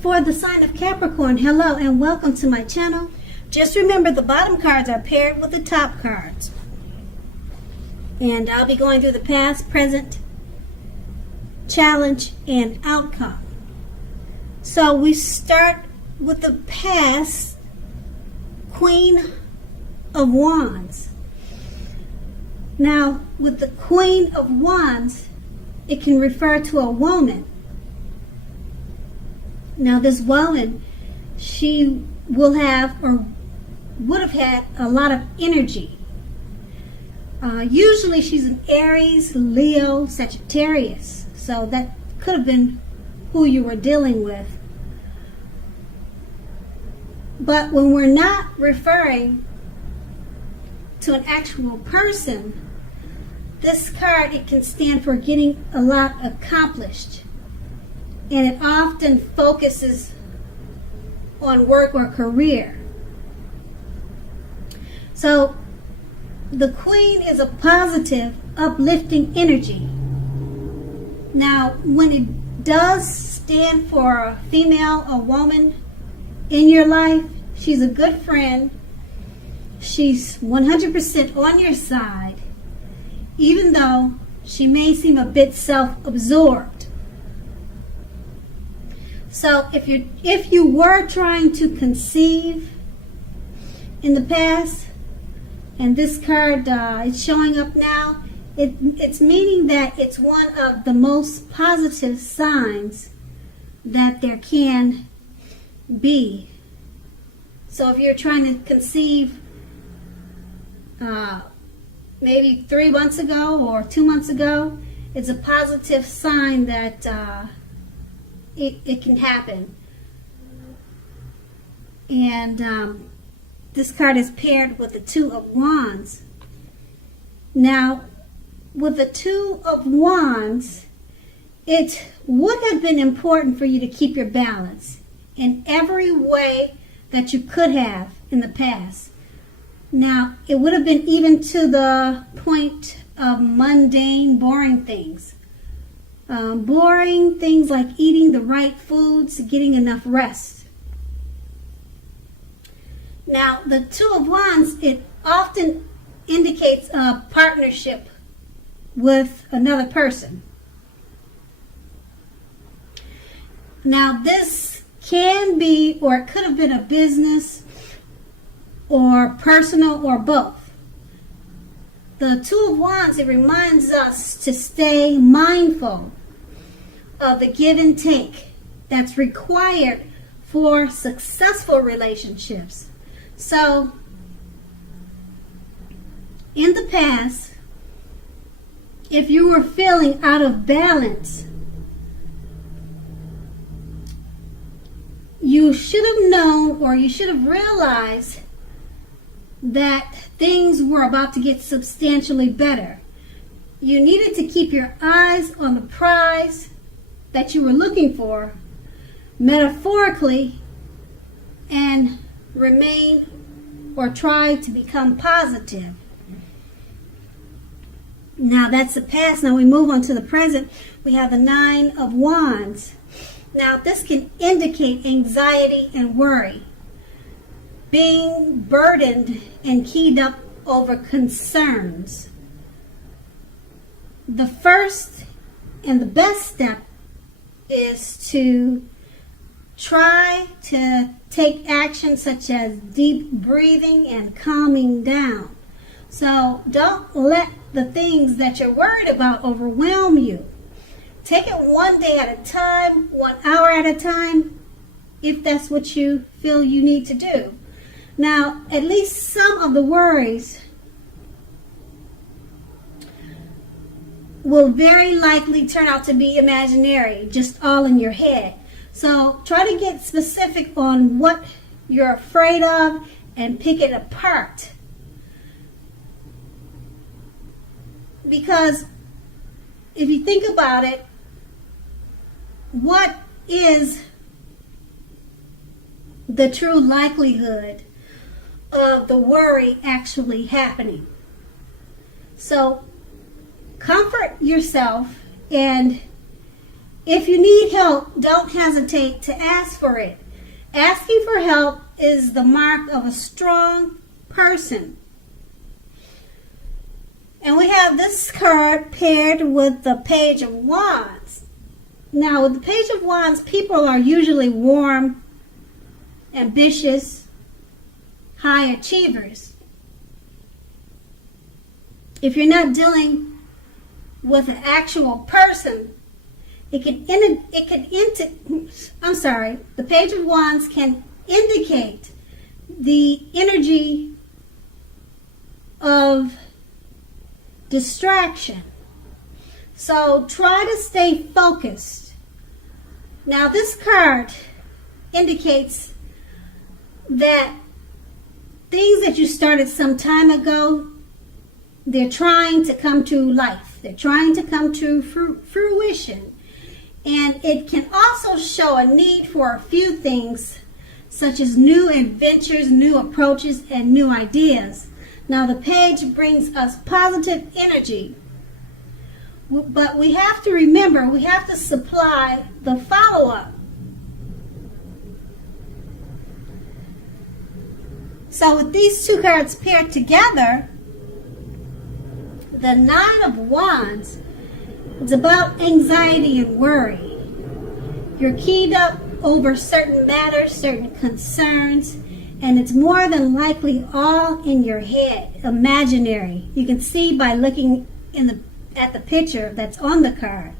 For the sign of Capricorn, hello and welcome to my channel. Just remember the bottom cards are paired with the top cards. And I'll be going through the past, present, challenge, and outcome. So we start with the past, Queen of Wands. Now, with the Queen of Wands, it can refer to a woman. Now, this woman, she will have or would have had a lot of energy. Usually she's an Aries, Leo, Sagittarius. So that could have been who you were dealing with. But when we're not referring to an actual person, this card, it can stand for getting a lot accomplished. And it often focuses on work or career. So the Queen is a positive, uplifting energy. Now, when it does stand for a female, a woman in your life, she's a good friend. She's 100% on your side, even though she may seem a bit self-absorbed. So if you were trying to conceive in the past, and this card is showing up now, it's meaning that it's one of the most positive signs that there can be. So if you're trying to conceive maybe 3 months ago or 2 months ago, it's a positive sign that it can happen. And this card is paired with the Two of Wands. Now, with the Two of Wands, it would have been important for you to keep your balance in every way that you could have in the past. Now, it would have been even to the point of mundane, boring things. Boring things like eating the right foods, getting enough rest. Now, the Two of Wands, it often indicates a partnership with another person. Now, this can be, or it could have been a business, or personal, or both. The Two of Wands, it reminds us to stay mindful of the give and take that's required for successful relationships. So, in the past, if you were feeling out of balance, you should have known, or you should have realized that things were about to get substantially better. You needed to keep your eyes on the prize that you were looking for, metaphorically, and remain or try to become positive. Now, that's the past. Now we move on to the present. We have the Nine of Wands. Now, this can indicate anxiety and worry, being burdened and keyed up over concerns. The first and the best step is to try to take action such as deep breathing and calming down. So don't let the things that you're worried about overwhelm you. Take it one day at a time, 1 hour at a time, if that's what you feel you need to do. Now, at least some of the worries will very likely turn out to be imaginary, just all in your head. So try to get specific on what you're afraid of and pick it apart. Because if you think about it, what is the true likelihood of the worry actually happening? So comfort yourself, and If you need help, don't hesitate to ask for it. Asking for help is the mark of a strong person. And we have this card paired with the Page of Wands. Now, with the Page of Wands, people are usually warm, ambitious, high achievers. If you're not dealing with an actual person, the Page of Wands can indicate the energy of distraction. So try to stay focused. Now this card indicates that things that you started some time ago, they're trying to come to life. They're trying to come to fruition. And it can also show a need for a few things, such as new adventures, new approaches, and new ideas. Now the page brings us positive energy. But we have to remember, we have to supply the follow-up. So with these two cards paired together, the Nine of Wands is about anxiety and worry. You're keyed up over certain matters, certain concerns, and it's more than likely all in your head, imaginary. You can see by looking at the picture that's on the card.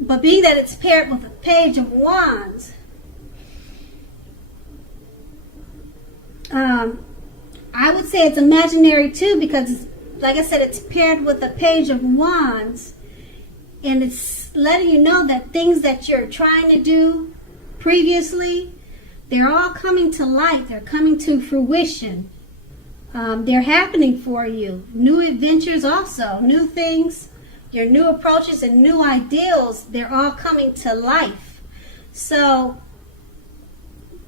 But being that it's paired with the Page of Wands, I would say it's imaginary too, because like I said, it's paired with the Page of Wands, and it's letting you know that things that you're trying to do previously, they're all coming to light. They're coming to fruition. They're happening for you. New adventures also, new things, your new approaches and new ideals, they're all coming to life. So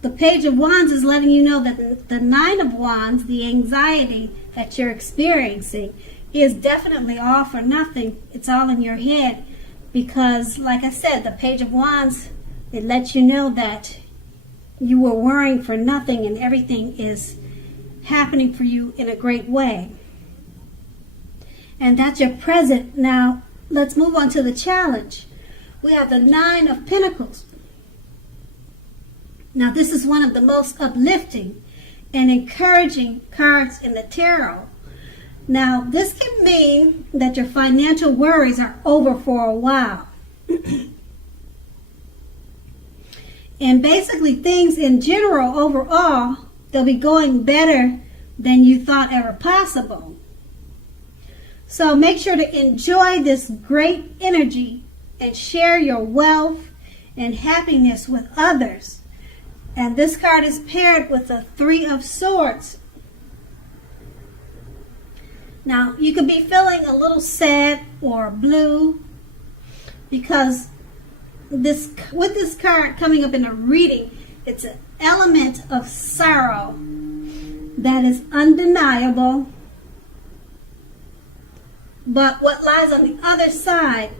the Page of Wands is letting you know that the Nine of Wands, the anxiety that you're experiencing, is definitely all for nothing. It's all in your head because, like I said, the Page of Wands, it lets you know that you were worrying for nothing and everything is happening for you in a great way. And that's your present. Now, let's move on to the challenge. We have the Nine of Pentacles. Now, this is one of the most uplifting and encouraging cards in the tarot. Now, this can mean that your financial worries are over for a while. And basically, things in general, overall, they'll be going better than you thought ever possible. So make sure to enjoy this great energy and share your wealth and happiness with others. And this card is paired with the Three of Swords. Now, you could be feeling a little sad or blue because with this card coming up in a reading, it's an element of sorrow that is undeniable. But what lies on the other side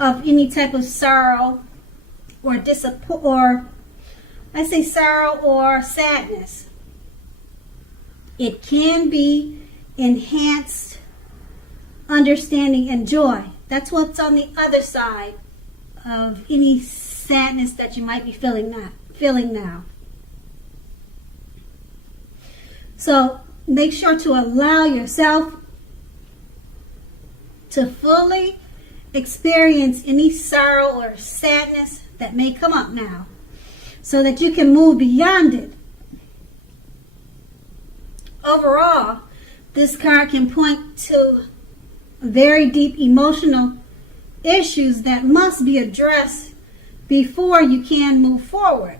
of any type of sorrow or sorrow or sadness, it can be enhanced understanding and joy. That's what's on the other side of any sadness that you might be feeling now. So make sure to allow yourself to fully experience any sorrow or sadness that may come up now, so that you can move beyond it. Overall, this card can point to very deep emotional issues that must be addressed before you can move forward.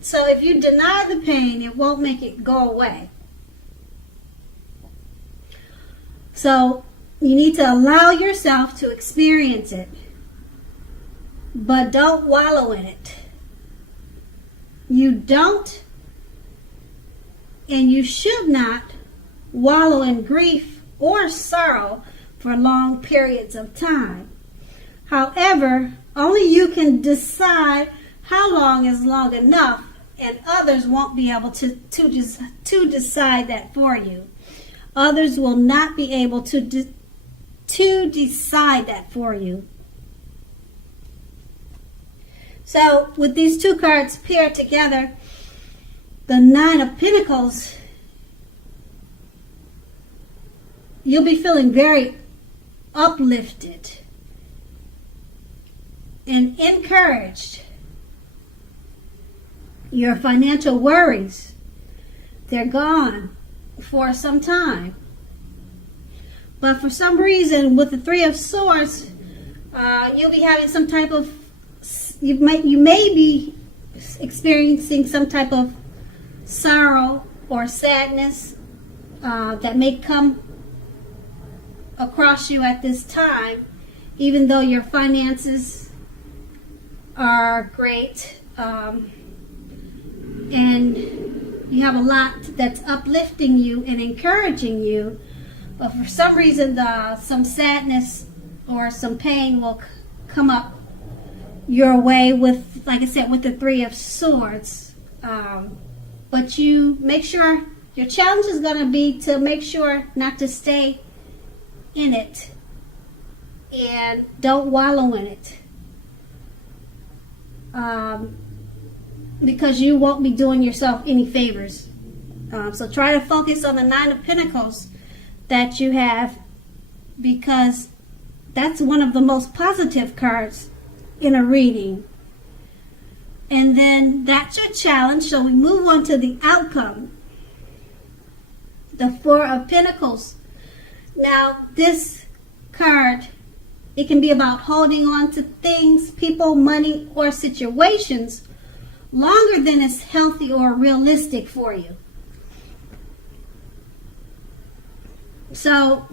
So if you deny the pain, it won't make it go away. So you need to allow yourself to experience it, but don't wallow in it. You don't and you should not wallow in grief or sorrow for long periods of time. However, only you can decide how long is long enough, and others won't be able to decide that for you. Others will not be able to decide that for you. So with these two cards paired together, the Nine of Pentacles, you'll be feeling very uplifted and encouraged. Your financial worries, they're gone for some time. But for some reason, with the Three of Swords, you'll be having some type of, you may be experiencing some type of sorrow or sadness that may come across you at this time, even though your finances are great and you have a lot that's uplifting you and encouraging you. But for some reason, some sadness or some pain will come up your way with, like I said, with the Three of Swords. But you make sure, your challenge is going to be to make sure not to stay in it and don't wallow in it. Because you won't be doing yourself any favors. So try to focus on the Nine of Pentacles that you have, because that's one of the most positive cards in a reading. And then that's your challenge. So we move on to the outcome. The Four of Pentacles. Now this card, it can be about holding on to things, people, money, or situations longer than is healthy or realistic for you. So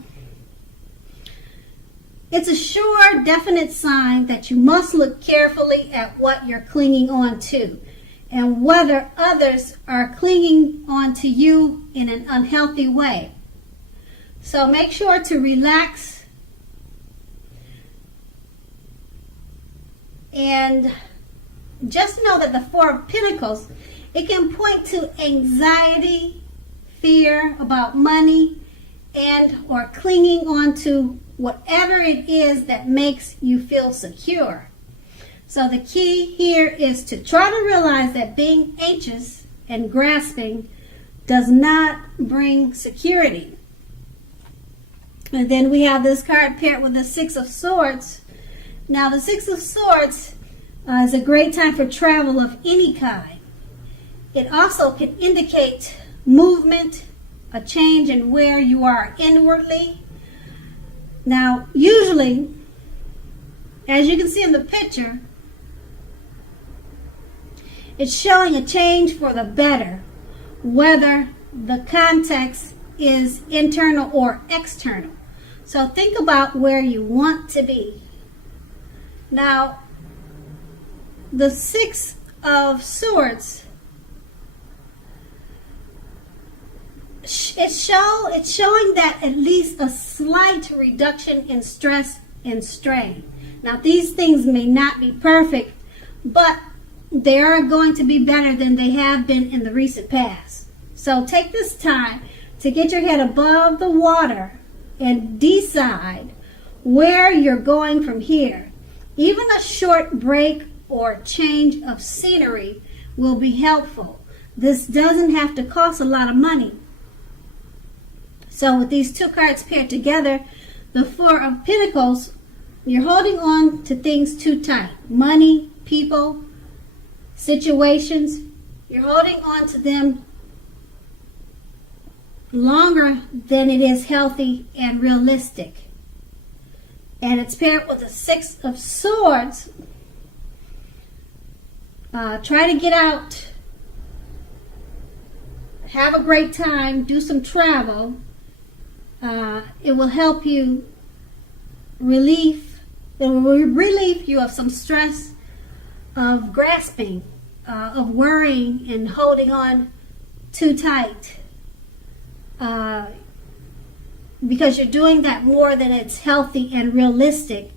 it's a sure, definite sign that you must look carefully at what you're clinging on to and whether others are clinging on to you in an unhealthy way. So make sure to relax and just know that the Four of Pentacles, it can point to anxiety, fear about money, and or clinging on to whatever it is that makes you feel secure. So the key here is to try to realize that being anxious and grasping does not bring security. And then we have this card paired with the Six of Swords. Now the Six of Swords is a great time for travel of any kind. It also can indicate movement, a change in where you are inwardly. Now, usually, as you can see in the picture, it's showing a change for the better, whether the context is internal or external. So think about where you want to be. Now, the Six of Swords, it's showing that at least a slight reduction in stress and strain. Now, these things may not be perfect, but they are going to be better than they have been in the recent past. So take this time to get your head above the water and decide where you're going from here. Even a short break or change of scenery will be helpful. This doesn't have to cost a lot of money. So with these two cards paired together, the Four of Pentacles, you're holding on to things too tight. Money, people, situations, you're holding on to them longer than it is healthy and realistic. And it's paired with the Six of Swords. Try to get out, have a great time, do some travel. It will help you relieve you of some stress of grasping, of worrying and holding on too tight. Because you're doing that more than it's healthy and realistic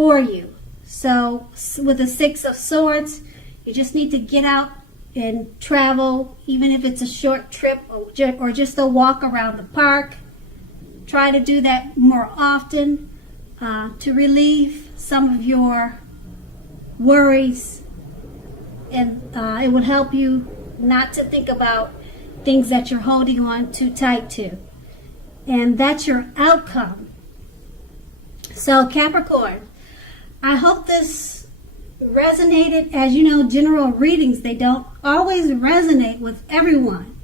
for you. So with the Six of Swords, you just need to get out and travel, even if it's a short trip or just a walk around the park. Try to do that more often to relieve some of your worries, and it would help you not to think about things that you're holding on too tight to. And that's your outcome. So Capricorn, I hope this resonated. As you know, general readings, they don't always resonate with everyone.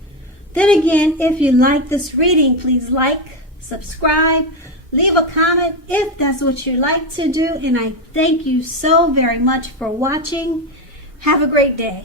Then again, if you like this reading, please like, subscribe, leave a comment if that's what you like to do. And I thank you so very much for watching. Have a great day.